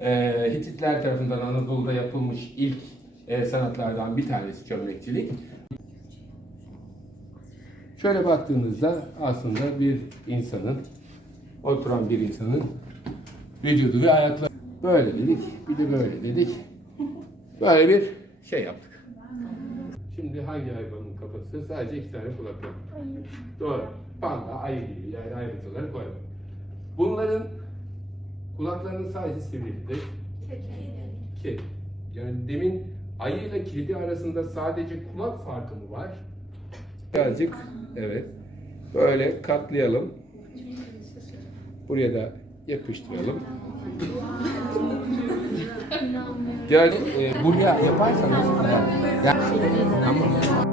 e, Hititler tarafından Anadolu'da yapılmış ilk e, sanatlardan bir tanesi çömlekçilik. Şöyle baktığınızda aslında bir insanın, oturan bir insanın vücudu ve ayakları böyle dedik, bir de böyle dedik. Böyle bir şey yaptık. Şimdi hangi hayvanın kafası? Sadece iki tane kulak var. Doğru. Panda, ayı gibi yani ayrıntıları koyalım. Bunların kulaklarının sadece sivrilikte. Kedi. Yani demin ayı ile kedi arasında sadece kulak farkı mı var? Birazcık evet. Böyle katlayalım. Buraya da yapıştıralım. Yani e, buraya yaparsanız yani, tamam.